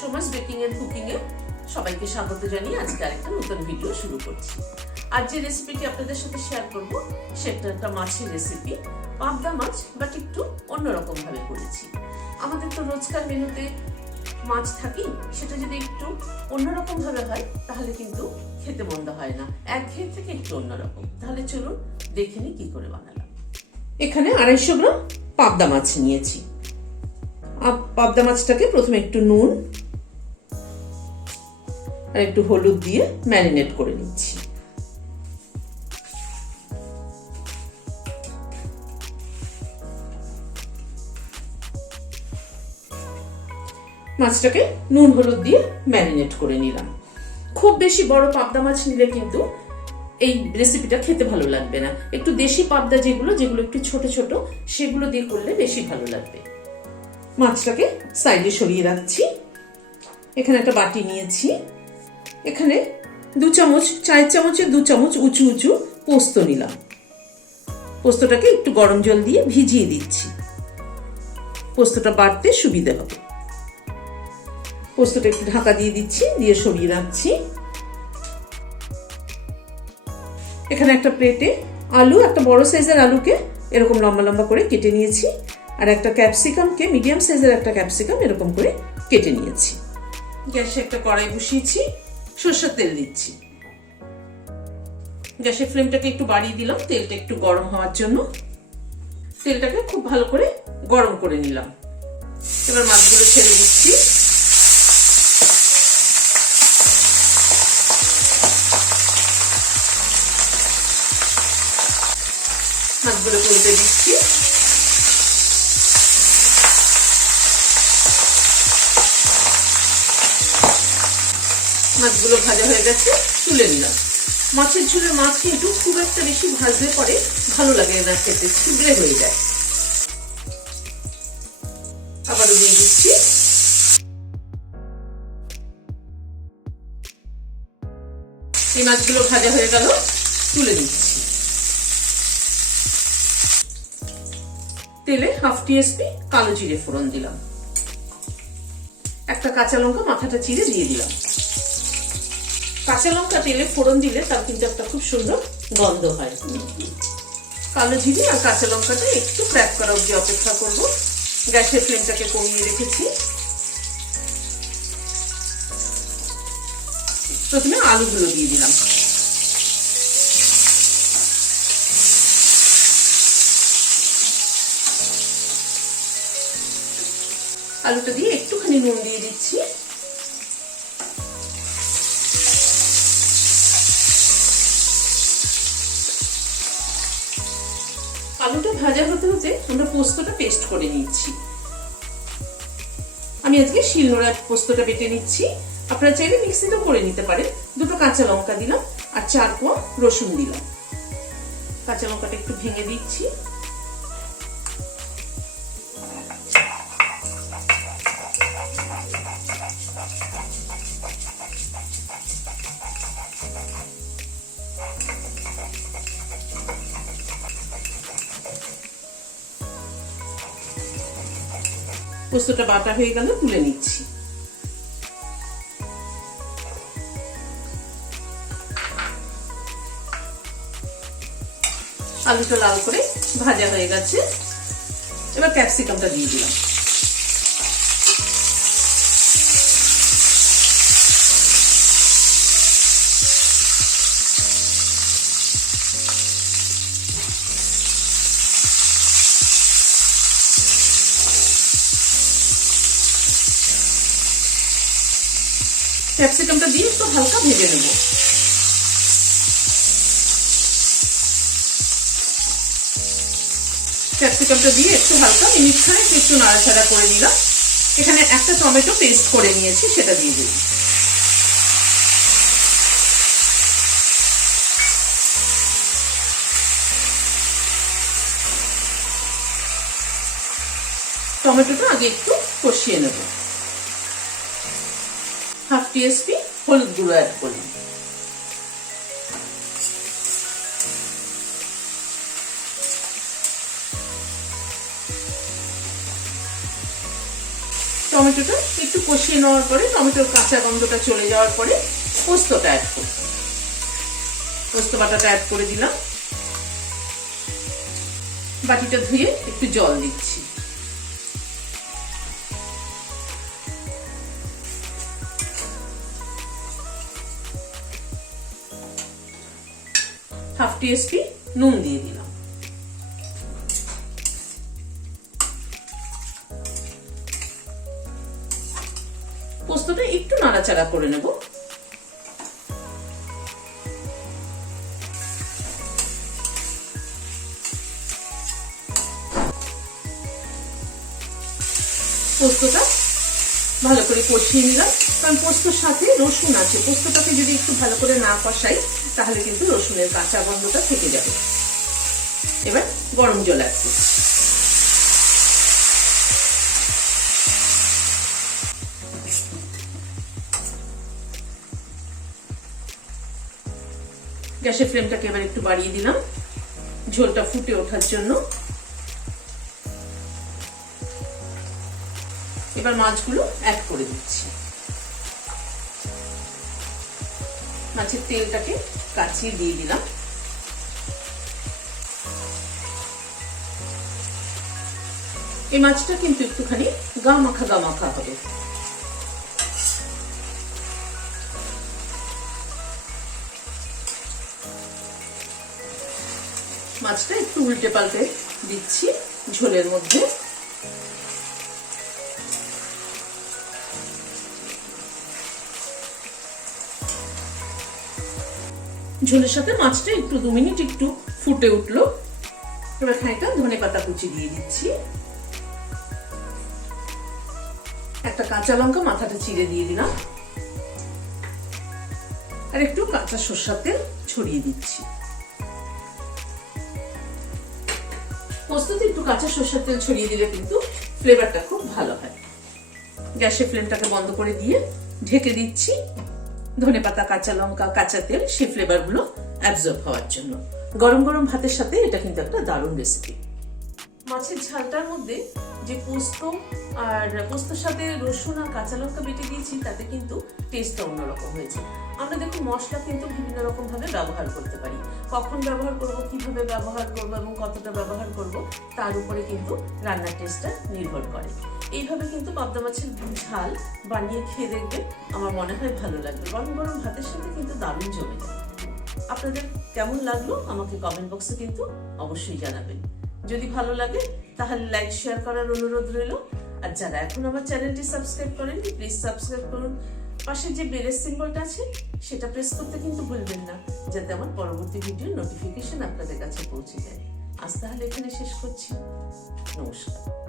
Soma's baking and cooking এ সবাইকে স্বাগত জানিয়ে আজকে আরেকটা নতুন ভিডিও শুরু করছি। আর যে রেসিপিটি আপনাদের সাথে শেয়ার করব সেটা একটা মাছের রেসিপি, পাবদা মাছ, বাট একটু অন্যরকম ভাবে করেছি। আমাদের তো রোজকার মেনুতে মাছ থাকেই, সেটা যদি একটু অন্যরকম ভাবে হয় তাহলে কিন্তু খেতে মন্দ হয় না, একঘেয়ে থেকে একটু অন্যরকম। তাহলে চলুন দেখে নিই কি করে বানালাম। এখানে 250 গ্রাম পাবদা মাছ নিয়েছি। পাবদা মাছটাকে প্রথমে একটু নুন আর একটু হলুদ দিয়ে ম্যারিনেট করে নিচ্ছি। মাছটাকে নুন হলুদ দিয়ে ম্যারিনেট করে নিলাম। খুব বেশি বড় পাবদা মাছ নিলে কিন্তু এই রেসিপিটা খেতে ভালো লাগবে না। একটু দেশি পাবদা যেগুলো একটু ছোট ছোট, সেগুলো দিয়ে করলে বেশি ভালো লাগবে। মাছটাকে সাইডে সরিয়ে রাখছি। এখানে একটা বাটি নিয়েছি। এখানে 2 চামচ, চায়ের চামচের 2 চামচ উঁচু উঁচু পোস্ত নিলাম। পোস্তটাকে একটু গরম জল দিয়ে ভিজিয়ে দিচ্ছি, পোস্তটা বাটতে সুবিধা হবে। পোস্তটা একটু ঢাকা দিয়ে দিচ্ছি, দিয়ে সরিয়ে রাখছি। এখানে একটা প্লেটে আলু, একটা বড় সাইজের আলুকে এরকম লম্বা লম্বা করে কেটে নিয়েছি, আর একটা ক্যাপসিকামকে, মিডিয়াম সাইজের একটা ক্যাপসিকাম এরকম করে কেটে নিয়েছি। গ্যাসে একটা কড়াই বসিয়েছি, সরষের তেল দিচ্ছি। গ্যাসের ফ্লেমটাকে একটু বাড়িয়ে দিলাম তেলটা একটু গরম হওয়ার জন্য। তেলটাকে খুব ভালো করে গরম করে নিলাম। এবার মাছগুলো ছেড়ে দিচ্ছি। মাছগুলো উল্টে দিচ্ছি। মাছগুলো ভাজা হয়ে গেছে, তুলে নিলাম। মাছের ঝোলে মাছ কিন্তু খুব একটা বেশি ভাজলে পরে ভালো লাগে না খেতে, ছিদ্রে হয়ে যায়। আবারও দিয়ে দিচ্ছি। এই মাছগুলো ভাজা হয়ে গেল, তুলে দিচ্ছি। তেলে হাফ টিস্পুন কালো জিরে ফোড়ন দিলাম। একটা কাঁচা লঙ্কা মাথাটা চিড়ে দিয়ে দিলাম। কাঁচা লঙ্কা তেলে ফোড়ন দিলে তার কিন্তু একটা খুব সুন্দর গন্ধ হয়। কালো জিরে আর কাঁচা লঙ্কাটা একটু ক্র্যাক করা অবধি অপেক্ষা করব। গ্যাসের ফ্লেমটাকে কমিয়ে রেখেছি। প্রথমে আলুগুলো দিয়ে দিলাম। আলুটা দিয়ে একটুখানি নুন দিয়ে দিচ্ছি। আলুটা ভাজা হতে হতে আমরা পোস্তটা পেস্ট করে নিচ্ছি। আমি আজকে শিলনোড়ায় পোস্তটা বেটে নিচ্ছি। আপনারা চাইলে মিক্সিতেও করে নিতে পারেন। 2টো কাঁচা লঙ্কা দিলাম আর 4 কোয়া রসুন দিলাম। কাঁচা লঙ্কাটা একটু ভেঙে দিচ্ছি। পোস্তটা বাটা হয়ে গেল, তুলে নিচ্ছি। আলুটা লাল করে ভাজা হয়ে গেছে। এবার ক্যাপসিকামটা দিয়ে দিলাম। ক্যাপসিকামটা দিয়ে একটু হালকা ভেজে নেব। ক্যাপসিকামটা দিয়ে একটু হালকা মিনিট খানেক একটু নাড়াচাড়া করে নিলাম। এখানে একটা টমেটো পেস্ট করে নিয়েছি, সেটা দিয়ে দিই। টমেটোটা আগে একটু কষিয়ে নেব। হাফ টিস্পুন হলুদ গুঁড়ো অ্যাড করলাম। টমেটোটা একটু কষিয়ে নেওয়ার পরে, টমেটোর কাঁচা গন্ধটা চলে যাওয়ার পরে পোস্তটা অ্যাড করব। পোস্ত বাটাটা অ্যাড করে দিলাম। বাটিটা ধুয়ে একটু জল দিচ্ছি। হাফ টিস্পুন নুন দিয়ে দিলাম। পোস্তটা একটু নাড়াচাড়া করে নেব। পোস্তটা ভালো করে কষিয়ে নিলাম, কারণ পোস্তর সাথে রসুন আছে। পোস্তটাকে যদি একটু ভালো করে না কষাই তাহলে কিন্তু রসুনের কাঁচা গন্ধটা থেকে যাবে। এবার গরম জল অ্যাড করছি। গ্যাসের ফ্লেমটাকে এবার একটু বাড়িয়ে দিলাম ঝোলটা ফুটে ওঠার জন্য। এবার মাছগুলো অ্যাড করে দিচ্ছি। মাছের তেলটাকে কাচিয়ে দিয়ে দিলাম। এই মাছটা কিন্তু একটুখানি গা মাখা হবে। মাছটা একটু উল্টে পাল্টে দিচ্ছি ঝোলের মধ্যে। ঝোলের সাথে মাছটা একটু 2 মিনিট একটু ফুটে উঠলো। এবার খানিকটা ধনেপাতা কুচি দিয়ে দিচ্ছি। একটা কাঁচা লঙ্কা মাথাটা চিড়ে দিয়ে দিলাম, আর একটু কাঁচা সরষের তেল ছড়িয়ে দিচ্ছি। পোস্ততে একটু কাঁচা সরষের তেল ছড়িয়ে দিলে কিন্তু ফ্লেভারটা খুব ভালো হয়। গ্যাসের ফ্লেমটাকে বন্ধ করে দিয়ে ঢেকে দিচ্ছি। ধনেপাতা, কাঁচা লঙ্কা, কাঁচা তেল সেই ফ্লেভারগুলো অ্যাবজর্ব হওয়ার জন্য। গরম গরম ভাতের সাথে এটা কিন্তু একটা দারুণ রেসিপি। মাছের ঝালটার মধ্যে যে পোস্ত আর পোস্তর সাথে রসুন আর কাঁচা লঙ্কা বেটে দিয়েছি, তাতে কিন্তু টেস্টটা অন্যরকম হয়েছে। আমরা দেখুন মশলা কিন্তু বিভিন্ন রকম ভাবে ব্যবহার করতে পারি। কখন ব্যবহার করব, কিভাবে ব্যবহার করব এবং কতটা ব্যবহার করব, তার উপরে কিন্তু রান্নার টেস্টটা নির্ভর করে। এইভাবে কিন্তু পাবদা মাছের ঝাল বানিয়ে খেয়ে দেখবেন, আমার মনে হয় ভালো লাগবে। গরম গরম ভাতের সাথে কিন্তু দারুণ জমে যায়। আপনাদের কেমন লাগলো আমাকে কমেন্ট বক্সে কিন্তু অবশ্যই জানাবেন। যদি ভালো লাগে তাহলে লাইক শেয়ার করার অনুরোধ রইল। আর যারা এখন আমার চ্যানেলটি সাবস্ক্রাইব করেননি, প্লিজ সাবস্ক্রাইব করুন। পাশে যে বেলের সিম্বলটা আছে সেটা প্রেস করতে কিন্তু ভুলবেন না, যাতে আমার পরবর্তী ভিডিওর নোটিফিকেশন আপনাদের কাছে পৌঁছে যায়। আজ তাহলে এখানে শেষ করছি। নমস্কার।